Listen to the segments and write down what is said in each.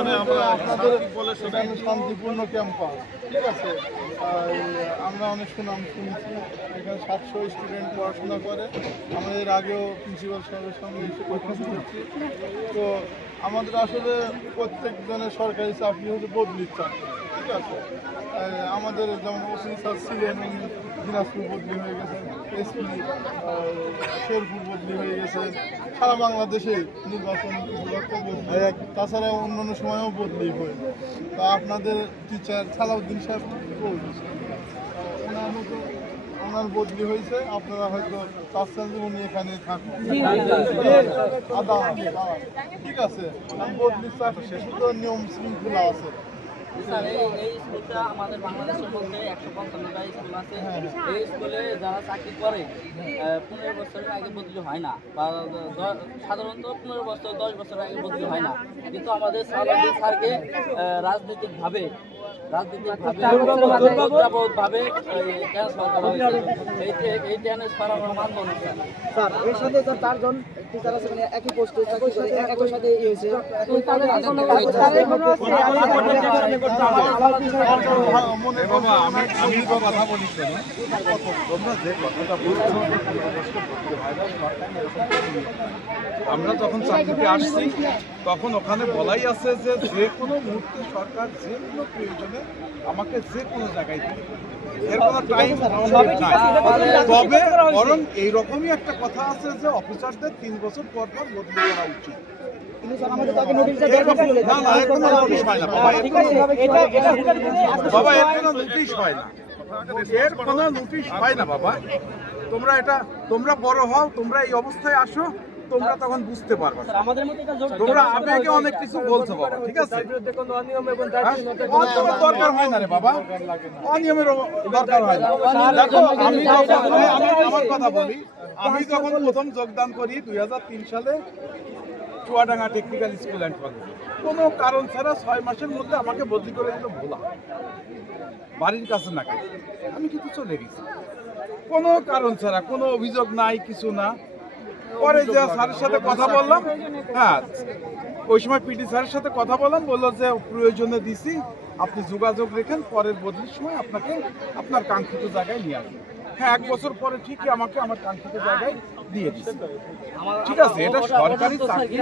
আপনাদের সেখানে শান্তিপূর্ণ ক্যাম্পাস, ঠিক আছে। আমরা অনেক সুনাম শুনেছি, এখানে 700 স্টুডেন্ট পড়াশোনা করে। আমরা এর আগেও প্রিন্সিপাল সাহেবের সঙ্গে এসে কথা বলেছি। তো আমাদের আসলে প্রত্যেকজনের সরকারি চাকরি হচ্ছে বদলির চাকরি, ঠিক আছে। আমাদের যেমন ওসি স্যার ছিলেন, উনি দিনাজপুর বদলি হয়ে গেছেন, এসপি শেরপুর বদলি হয়ে গেছে, সারা বাংলাদেশে নির্বাচন তাছাড়া অন্যান্য সময়ও বদলি হয়। তা আপনাদের টিচার সালাউদ্দিন সাহেব ওনার মতো ওনার বদলি হয়েছে, আপনারা হয়তো চাচ্ছেন যে উনি এখানে থাকুন। ঠিক আছে, বদলির চাকরি শুধু নিয়ম শৃঙ্খলা আছে। স্যার এই স্কুলটা আমাদের বাংলাদেশের মধ্যে 155টা স্কুল আছে। এই স্কুলে যারা চাকরি করে 15 বছরের আগে বদলি হয় না, বা সাধারণত 15 বছর 10 বছরের আগে বদলি হয় না। কিন্তু আমাদের স্যারকে রাজনৈতিকভাবে ট্রান্সফার করা হয়েছে। এই ট্রান্সফার আমরা মানব না স্যার। এর সাথে স্যার 4 জন টিচার আছে, মানে একই পোস্টে চাকরি করে, একই সাথে হয়েছে। কথা বলি, তোমরা যে কথাটা বলছো, আমরা যখন চাকরিতে আসছি তখন ওখানে বলাই আছে যে যে কোনো মুহূর্তে সরকার যে কোনো প্রয়োজনে আমাকে যে কোনো জায়গায় দিবে, এর কোনো টাইম নাই। তবে বরং এইরকমই একটা কথা আছে যে অফিসারদের 3 বছর পর পর বদলি করা উচিত। বাবা এর কোনো নোটিশ হয় না, এর কোনো নোটিশ হয় না বাবা। তোমরা বড় হও, তোমরা এই অবস্থায় আসো, তোমরা তখন বুঝতে পারবে। তোমরা আবেগে অনেক কিছু বলছো বাবা, ঠিক আছে। অনিয়মের দরকার হয় না রে বাবা, অনিয়মের দরকার হয় না। দেখো আমি আমার কথা বলি, আমি যখন প্রথম যোগদান করি 2003 সালে Chuadanga technical school and college, কোনো কারণ ছাড়া 6 মাসের মধ্যে আমাকে বদলি করে দিল ভোলা, বাড়ির কাছে না, আমি কিন্তু চলে গেছি কোনো কারণ ছাড়া, কোনো অভিযোগ নাই, কিছু না। পরে যে স্যারের সাথে কথা বললাম, হ্যাঁ ওই সময় পিটি স্যারের সাথে কথা বললাম, বললো যে প্রয়োজনে দিছি, আপনি যোগাযোগ রেখেন, পরের বদলির সময় আপনাকে আপনার কাঙ্ক্ষিত জায়গায় নিয়ে আসবেন। হ্যাঁ 1 বছর পরে ঠিকই আমাকে আমার কাঙ্ক্ষিত জায়গায় দিয়ে দিচ্ছে, ঠিক আছে। এটা সরকারি চাকরি,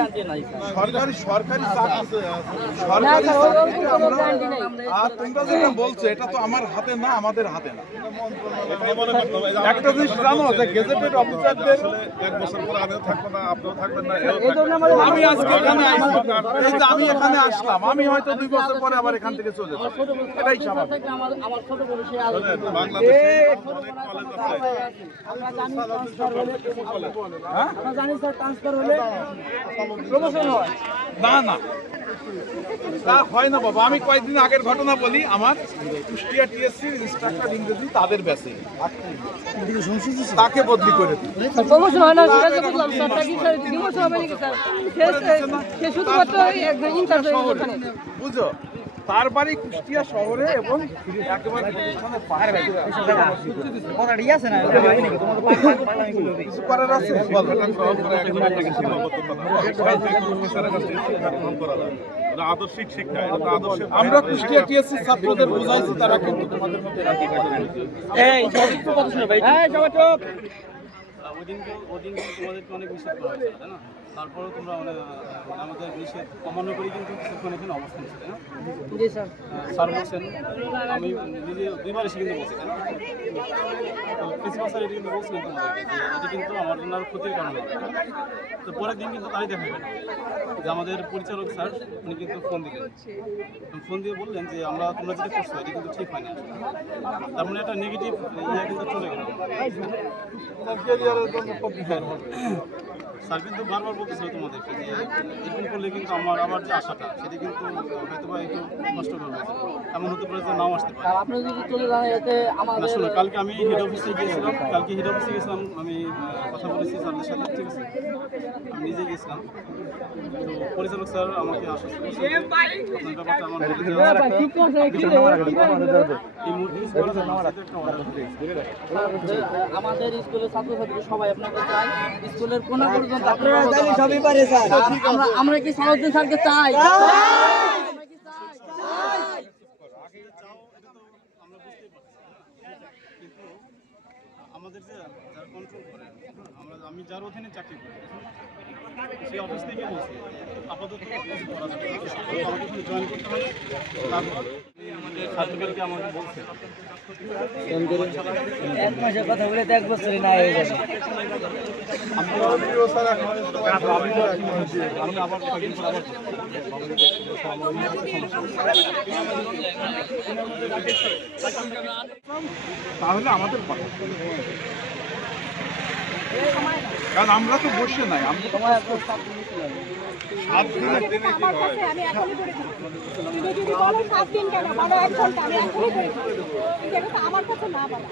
সরকারি আর তোমরা যেটা বলছো এটা তো আমার হাতে না, আমাদের হাতে না। একটা জিনিস জানো যে গেজেটেড অফিসারদের 1 বছর পর আমিও থাকবো না, আপনিও থাকবেন না। আমি আজকে এখানে এই যে আমি এখানে আসলাম, আমি হয়তো 2 বছর পরে আবার এখান থেকে চলে যাব, এটাই স্বাভাবিক। বাংলাদেশে অনেক কলেজ আছে, আমরা জানি স্যার ট্রান্সফার হলে প্রমোশন হয় না, তা হয় না বাবা। আমি কয়েকদিন আগের ঘটনা বলি, আমার কুষ্টিয়া টিএসসির ইনস্ট্রাক্টর ইংরেজি তাদের ব্যাচে তাকে বদলি করে দিই, প্রমোশন হয় না, সেটা বুঝলাম স্যার। তা কি স্যার ডিমোশন হবে নাকি স্যার? সে শুধুমাত্র একজন ইনচার্জ ওখানে, বুঝো। তার বাড়ি কুষ্টিয়া শহরে এবং একেবারে প্রতিষ্ঠানের পাশে। কিছু করার আছে? আদর্শিক শিক্ষা, আমরা কুষ্টিয়া টিএসসি ছাত্রদের বোঝাইছি, তারা কিন্তু তোমাদের মধ্যে তোমাদেরকে অনেক নিষেধ করা হয়েছে, তাই না? তারপরেও তোমরা আমাদের নিষেধ অমান্য করে কিন্তু কিছুক্ষণ এখানে অবস্থান ছিল, তাই না? স্যার বলছেন, আমি নিজে 2 বার এসে কিন্তু বলছি, তাই না? তো প্রিন্সিপাল স্যার এটা কিন্তু বলছিলেন তোমাদেরকে যে এটা কিন্তু আমার জন্য আরও ক্ষতির কারণ হবে। তো পরের দিন কিন্তু তাই দেখা গেল যে আমাদের পরিচালক স্যার উনি কিন্তু ফোন দিয়ে বললেন যে তোমরা যেটা করছো এটা কিন্তু ঠিক হয়নি। তার মানে একটা নেগেটিভ কিন্তু চলে গেল। স্যার কিন্তু বারবার বলতেছিল তোমাদেরকে যে এরকম করলে কিন্তু আমার আবার যে আশাটা সেটা কিন্তু হয়তো বা একটু নষ্ট হয়ে গেছে, এমন হতে পারে যে নাও আসতে পারে। আপনি যদি চলে যান এতে আমাদের শোনো, কালকে আমি হেড অফিসে গিয়েছিলাম, আমি কথা বলেছি স্যারদের সাথে, ঠিক আছে। আমি নিজে গেছিলাম, তো পরিচালক স্যার আমাকে আশ্বস্ত করেছে আপনার ব্যাপারটা আমার আমাদের স্কুলের ছাত্রছাত্রী সবাই আপনাকে চাই, স্কুলের কোনো পর্যন্ত সবই পারে স্যার। আমরা কি সালাউদ্দিন স্যারকে চাই? যে যারা কন্ট্রোল করে, আমি যার অধীনে চাকরি করি, সেই অফিস থেকে বলছি আপাতত কিছু করা যাবে না। আমাকে এখানে জয়েন করতে হবে, তারপর আমাদের সার্টিফিকেটকে আমাকে বলছে এক মাসের কথা বলে তো 1 বছরই না হয়ে যাবে। আমি আবার কয়েকদিন পর আবার তাহলে আমাদের কথা, কারণ আমরা তো বসে নাই, আমরা তো আমার কাছে আমি এখনই করে দিচ্ছি। তুমি যদি বলো 7 দিন কেন, বলো 1 ঘন্টা, আমি এখনই করে দিচ্ছি। কিন্তু এটা তো আমার কাছে না বলা।